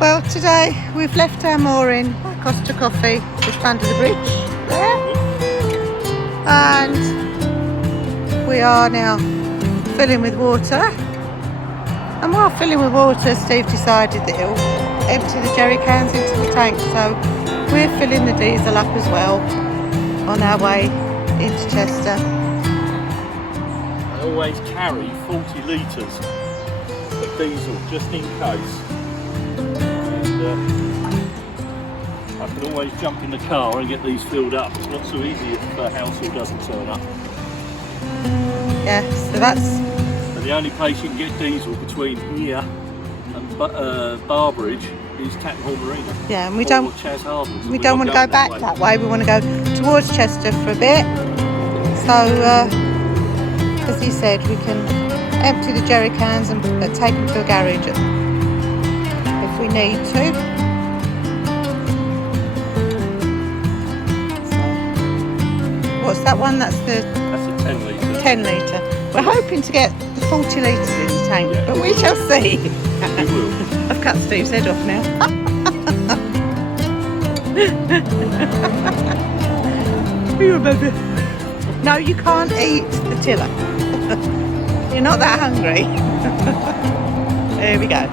Well, today we've left our mooring by Costa Coffee just under the bridge there, and we are now filling with water. And while filling with water, Steve decided that he'll empty the jerry cans into the tank, so we're filling the diesel up as well on our way into Chester. I always carry 40 litres of diesel just in case. I can always jump in the car and get these filled up. It's not so easy if the household doesn't turn up. Yeah, so that's... And the only place you can get diesel between here and Barbridge is Tattenhall Marina. Yeah, and we don't want to go back that way. We want to go towards Chester for a bit. So, as he said, we can empty the jerry cans and take them to a garage if we need to. What's that one? That's a 10 litre. 10 litre. We're hoping to get the 40 litres in the tank, yeah, but we shall see. We will. I've cut Steve's head off now. You remember? No, you can't eat the tiller. You're not that hungry. There we go.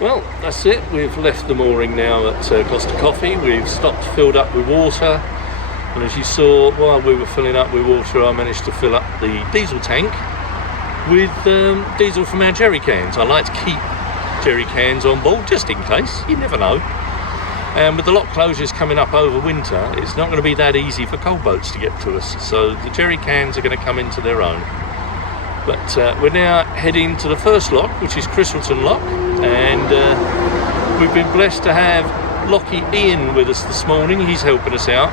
Well, that's it. We've left the mooring now at Costa Coffee. We've stopped, filled up with water, and as you saw, while we were filling up with water, I managed to fill up the diesel tank with diesel from our jerry cans. I like to keep jerry cans on board just in case, you never know. And with the lock closures coming up over winter, it's not going to be that easy for coal boats to get to us, so the jerry cans are going to come into their own. But we're now heading to the first lock, which is Christleton Lock, and we've been blessed to have Lockie Ian with us this morning. He's helping us out,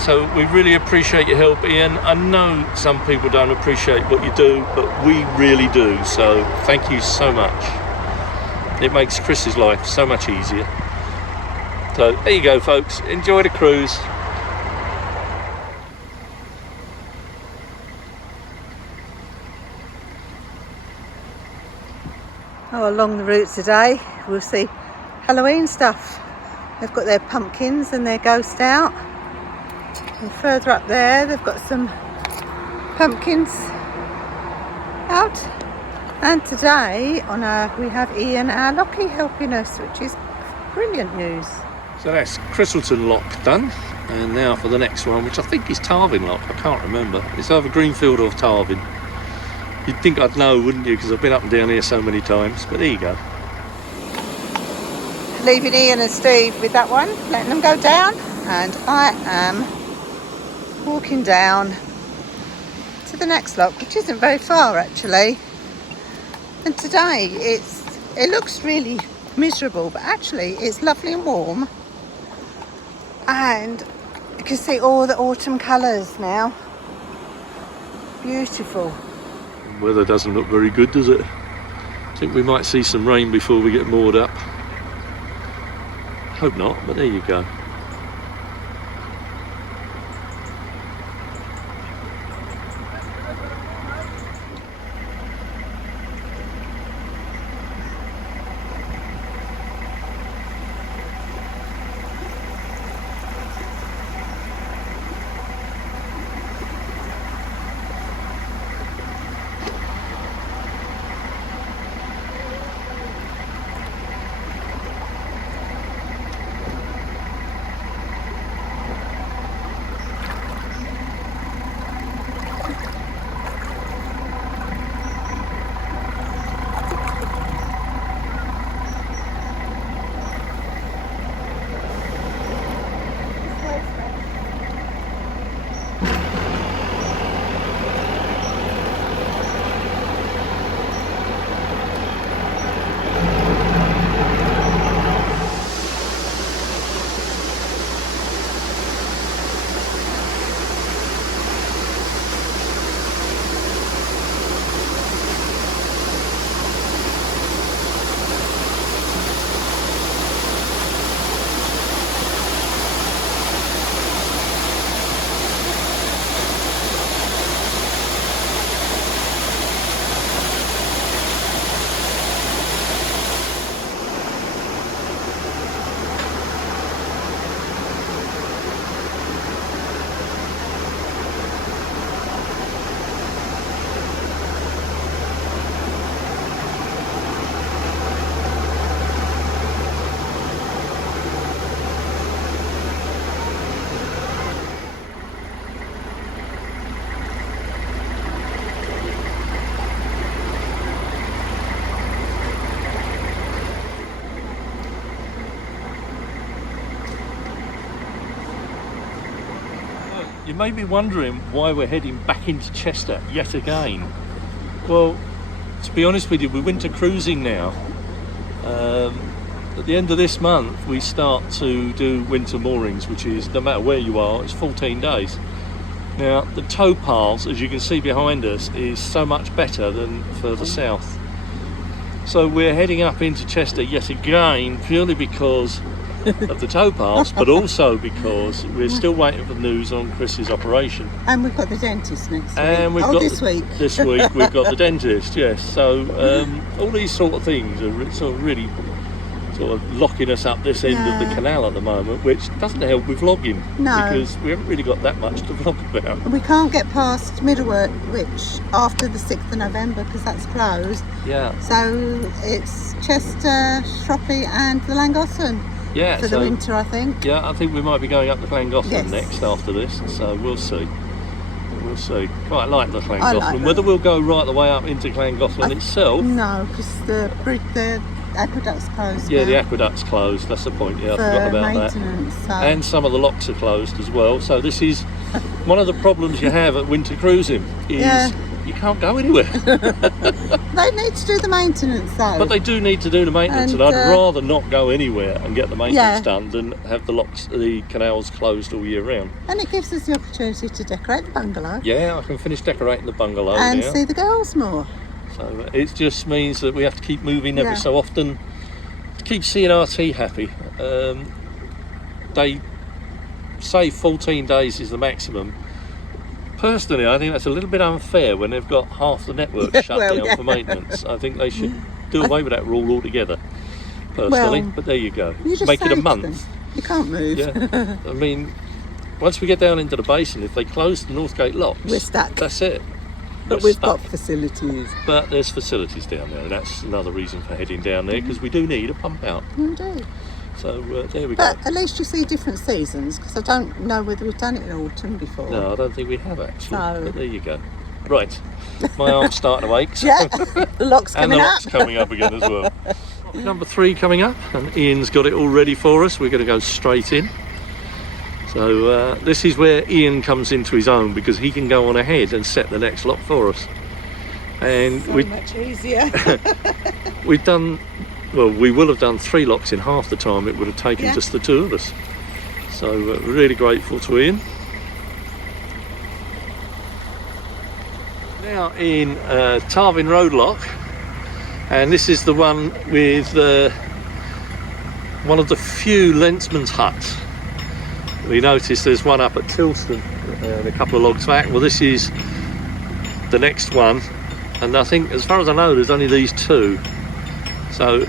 so we really appreciate your help, Ian. I know some people don't appreciate what you do, but we really do, so thank you so much. It makes Chris's life so much easier. So there you go, folks, enjoy the cruise. Oh, along the route today we'll see Halloween stuff. They've got their pumpkins and their ghost out, and further up there they've got some pumpkins out. And today we have Ian, our Lockie, helping us, which is brilliant news. So that's Christleton Lock done, and now for the next one, which I think is Tarvin Lock. I can't remember. It's either Greenfield or Tarvin. You'd think I'd know, wouldn't you? Because I've been up and down here so many times. But there you go. Leaving Ian and Steve with that one, letting them go down, and I am walking down to the next lock, which isn't very far actually. And today it looks really miserable, but actually it's lovely and warm, and you can see all the autumn colours now. Beautiful. Weather doesn't look very good, does it? I think we might see some rain before we get moored up. Hope not, but there you go. You may be wondering why we're heading back into Chester yet again. Well, to be honest with you, we're winter cruising now. At the end of this month, we start to do winter moorings, which is, no matter where you are, it's 14 days. Now, the tow paths, as you can see behind us, is so much better than further south. So we're heading up into Chester yet again, purely because of the tow paths, but also because we're still waiting for news on Chris's operation. And we've got the dentist next week. And we've got this week. This week we've got the dentist, yes. So all these sort of things are sort of really sort of locking us up this end of the canal at the moment, which doesn't help with vlogging. No. Because we haven't really got that much to vlog about. We can't get past Middleworth, which after the 6th of November, because that's closed. Yeah. So it's Chester, Shroppy and the Llangollen. Yeah, for the winter, I think. Yeah, I think we might be going up the Llangollen next after this, so we'll see. We'll see. Quite like the Llangollen. Like whether we'll go right the way up into Llangollen itself. No, because the aqueduct's closed. Yeah, now. The aqueduct's closed. That's the point. Yeah, I forgot about that. So. And some of the locks are closed as well. So this is one of the problems you have at winter cruising is you can't go anywhere. They need to do the maintenance though. But they do need to do the maintenance, and I'd rather not go anywhere and get the maintenance done than have the canals closed all year round. And it gives us the opportunity to decorate the bungalow. Yeah, I can finish decorating the bungalow and now. see the girls more. So it just means that we have to keep moving every so often to keep CNRT happy. They say 14 days is the maximum. Personally, I think that's a little bit unfair when they've got half the network shut down for maintenance. I think they should do away with that rule altogether, personally. But there you go. Make it a month. You can't move. Yeah. I mean, once we get down into the basin, if they close the Northgate locks, we're stuck. That's it. But we've got facilities. But there's facilities down there, and that's another reason for heading down there, because we do need a pump out. We do. So there we go. But at least you see different seasons, because I don't know whether we've done it in autumn before. No, I don't think we have actually. So. But there you go. Right, my arm's starting to ache. So. Yeah, the lock's coming up. And the lock's coming up again as well. Number 3 coming up, and Ian's got it all ready for us. We're going to go straight in. So this is where Ian comes into his own, because he can go on ahead and set the next lock for us. And so much easier. We've done, well, we will have done 3 locks in half the time it would have taken just the 2 of us. So we're really grateful to Ian. Now in Tarvin Road lock, and this is the one with one of the few Lensman's huts. We noticed there's one up at Tilston and a couple of logs back. Well, this is the next one, and I think, as far as I know, there's only these 2. So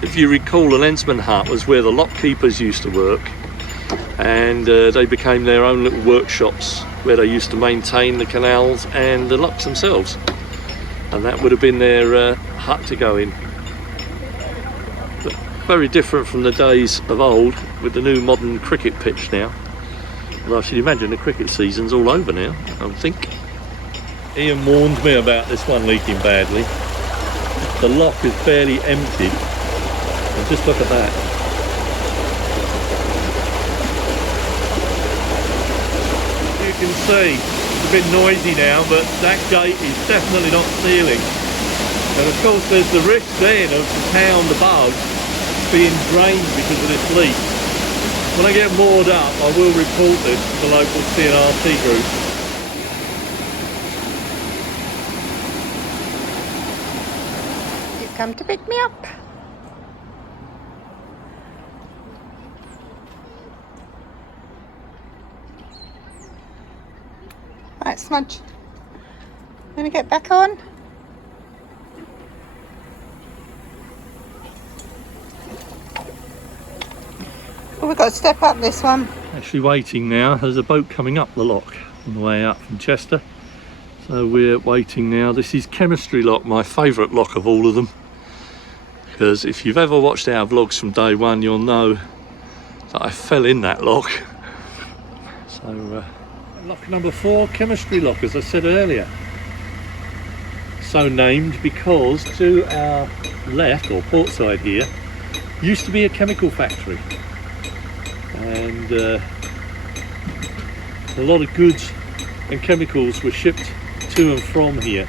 if you recall, the Lensman hut was where the lock keepers used to work, and they became their own little workshops where they used to maintain the canals and the locks themselves, and that would have been their hut to go in. But very different from the days of old with the new modern cricket pitch now. Well, I should imagine the cricket season's all over now, I think. Ian warned me about this one leaking badly. The lock is barely emptied, and just look at that. You can see it's a bit noisy now, but that gate is definitely not sealing. And of course there's the risk then of the town above being drained because of this leak. When I get moored up, I will report this to the local CNRT group. He's come to pick me up. Right, Smudge. Gonna get back on. Well, we've got to step up this one. Actually waiting now. There's a boat coming up the lock on the way up from Chester. So we're waiting now. This is Chemistry Lock, my favourite lock of all of them. Because if you've ever watched our vlogs from day one, you'll know that I fell in that lock. So lock number 4, Chemistry Lock, as I said earlier. So named because to our left, or port side here, used to be a chemical factory. And A lot of goods and chemicals were shipped to and from here,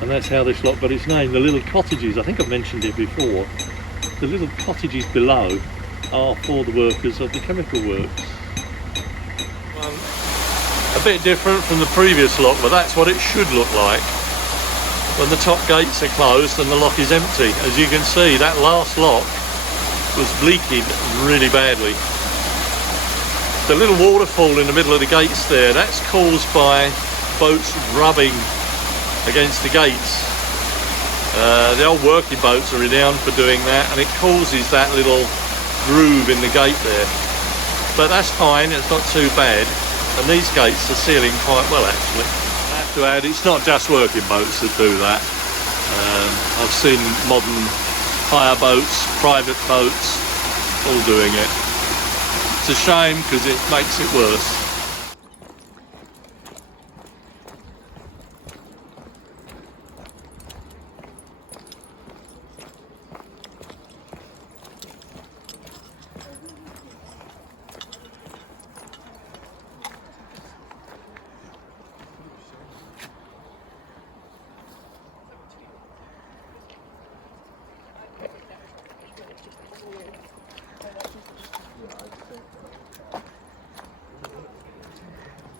and that's how this lot got its name. The little cottages, I think I've mentioned it before, the little cottages below are for the workers of the chemical works. A bit different from the previous lock, but that's what it should look like when the top gates are closed and the lock is empty. As you can see, that last lock was leaking really badly. The little waterfall in the middle of the gates there, that's caused by boats rubbing against the gates. The old working boats are renowned for doing that, and it causes that little groove in the gate there. But that's fine, it's not too bad, and these gates are sealing quite well actually. I have to add, it's not just working boats that do that. I've seen modern hire boats, private boats, all doing it. It's a shame because it makes it worse.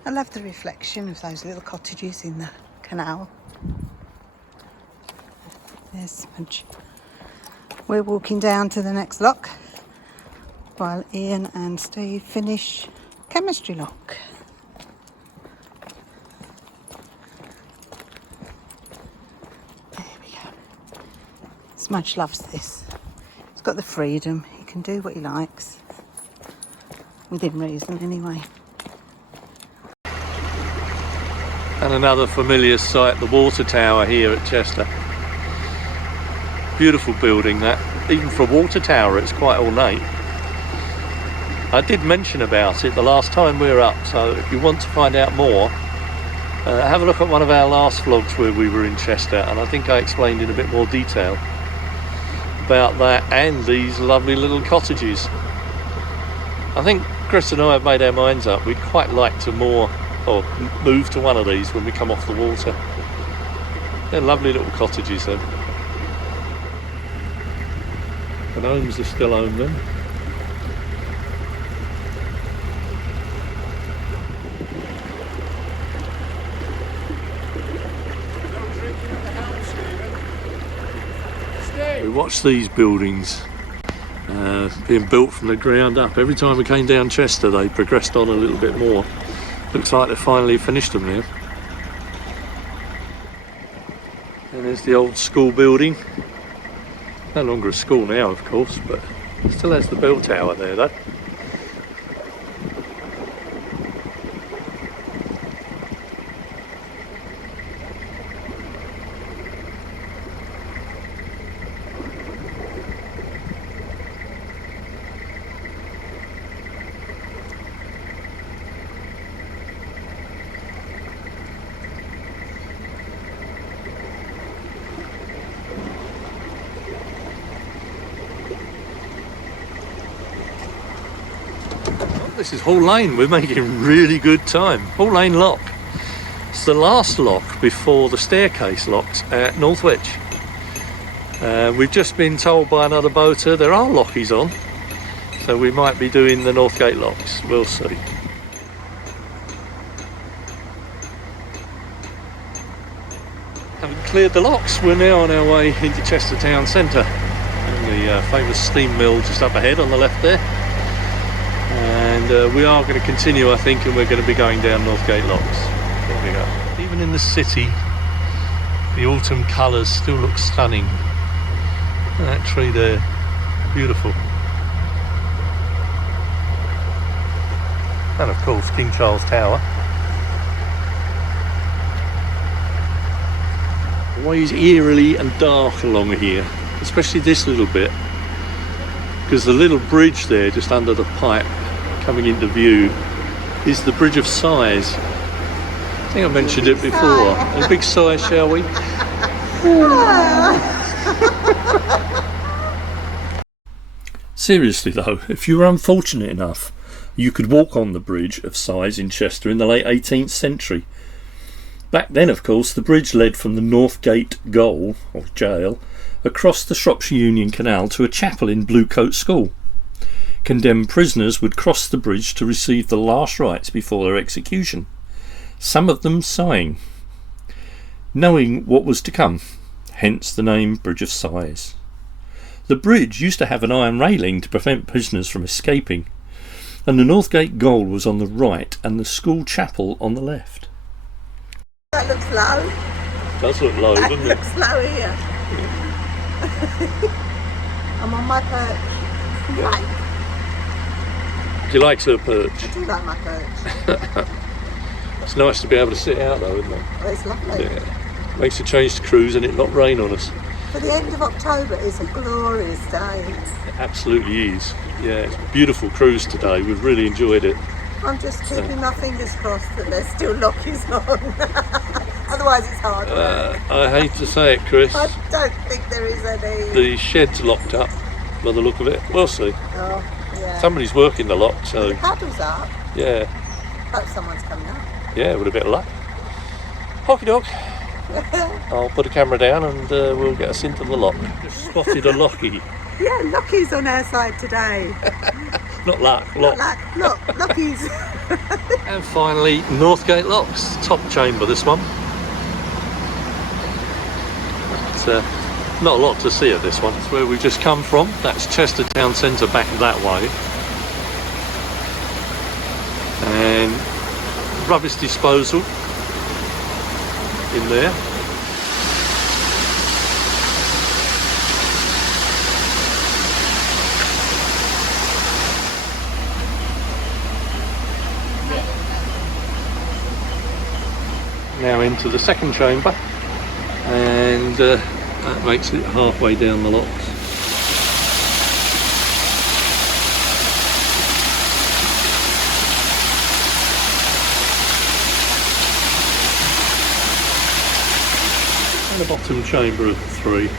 I love the reflection of those little cottages in the canal. There's Smudge. We're walking down to the next lock while Ian and Steve finish chemistry lock. There we go. Smudge loves this. He's got the freedom. He can do what he likes. Within reason anyway. And another familiar sight, the water tower here at Chester. Beautiful building that. Even for a water tower, it's quite ornate. I did mention about it the last time we were up, so if you want to find out more, have a look at one of our last vlogs where we were in Chester, and I think I explained in a bit more detail about that and these lovely little cottages. I think Chris and I have made our minds up. We'd quite like to move to one of these when we come off the water. They're lovely little cottages then. And homes are still own them. We watched these buildings being built from the ground up. Every time we came down Chester they progressed on a little bit more. Looks like they've finally finished them now. And there's the old school building. No longer a school now, of course, but it still has the bell tower there though. This is Hall Lane. We're making really good time. Hall Lane lock. It's the last lock before the staircase locks at Northwich. We've just been told by another boater there are lockies on, so we might be doing the Northgate locks. We'll see. Having cleared the locks, we're now on our way into Chester town centre. And the famous steam mill just up ahead on the left there. And we are going to continue, I think, and we're going to be going down Northgate locks. There we go. Even in the city, the autumn colours still look stunning. That tree there, beautiful. And of course, King Charles Tower. Always eerily and dark along here, especially this little bit, because the little bridge there just under the pipe coming into view is the Bridge of Sighs. I think I mentioned it before. A big sigh, shall we? Seriously though, if you were unfortunate enough You could walk on the bridge of size in Chester in the late 18th century. Back then, of course, the bridge led from the Northgate gaol, or jail, across the Shropshire Union Canal to a chapel in Bluecoat School. Condemned prisoners would cross the bridge to receive the last rites before their execution, some of them sighing, knowing what was to come, hence the name Bridge of Sighs. The bridge used to have an iron railing to prevent prisoners from escaping, and the Northgate gaol was on the right and the school chapel on the left. That looks low. Does look low, doesn't it? Looks low here. I'm on my perch. Right. Do you like her perch? I do like my perch. It's nice to be able to sit out though, isn't it? Well, it's lovely. Yeah. Makes a change to cruise and it not rain on us. For the end of October is a glorious day. It absolutely is. Yeah, it's a beautiful cruise today. We've really enjoyed it. I'm just keeping my fingers crossed that there's still lockies on. Otherwise it's hard work. I hate to say it, Chris. I don't think there is any. The shed's locked up by the look of it. We'll see. Oh, yeah. Somebody's working the lock, so The paddle's up. yeah. Hope someone's coming up. Yeah, with a bit of luck. Hockey dog. I'll put a camera down and we'll get us into the lock. Just spotted a lockie. Yeah, lockies on our side today. Not luck, lock. Look, lockies. And finally, Northgate locks. Top chamber, this one. But, not a lot to see at this one. It's where we've just come from. That's Chester Town Centre back that way. And rubbish disposal in there. Now into the second chamber, and that makes it halfway down the locks. And the bottom chamber of the three,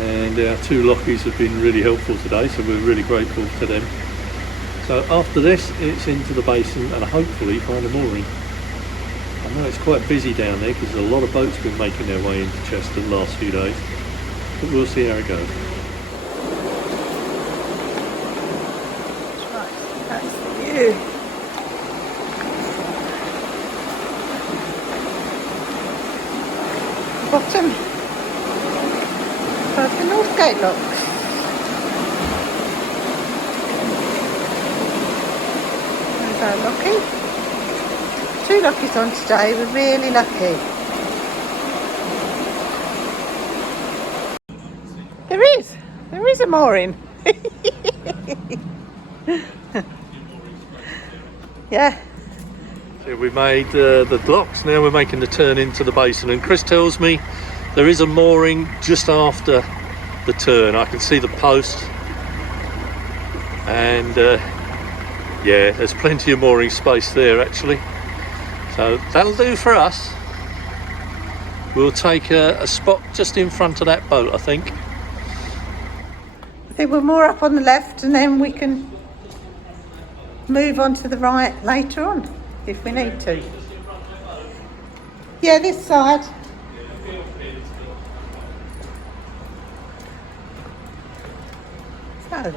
and our two lockies have been really helpful today, so we're really grateful to them. So after this it's into the basin and hopefully find a mooring. I know it's quite busy down there because a lot of boats have been making their way into Chester the last few days, but we'll see how it goes. Right, that's the view. Bottom of the Northgate locks. There's our lockie. Two lockies on today, we're really lucky. There is a mooring. Yeah. So we made the locks, now we're making the turn into the basin, and Chris tells me there is a mooring just after the turn. I can see the post, and yeah, there's plenty of mooring space there actually. So that'll do for us. We'll take a spot just in front of that boat, I think. I think we're more up on the left, and then we can move on to the right later on if we need to. Yeah, this side. So.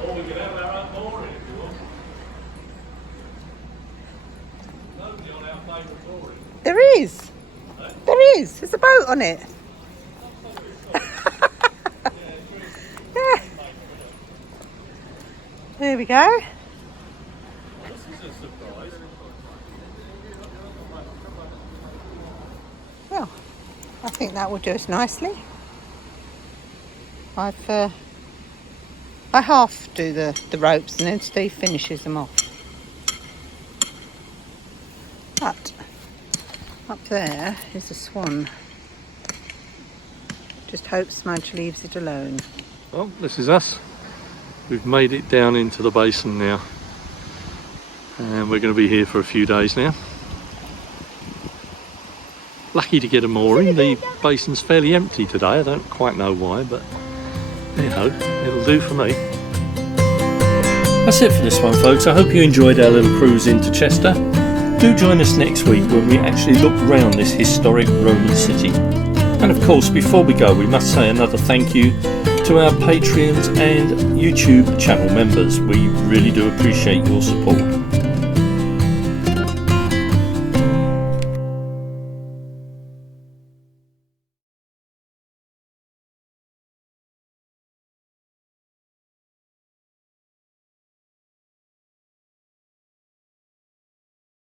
There is. There's a boat on it. Yeah. There we go. This is a surprise. Well, I think that will do us nicely. I half do the ropes and then Steve finishes them off. But up there is a swan. Just hope Smudge leaves it alone. Well, this is us. We've made it down into the basin now, and we're going to be here for a few days now. Lucky to get a mooring. The basin's fairly empty today. I don't quite know why, but you know, it'll do for me. That's it for this one, folks. I hope you enjoyed our little cruise into Chester. Do join us next week when we actually look round this historic Roman city. And of course, before we go, we must say another thank you to our Patreons and YouTube channel members. We really do appreciate your support.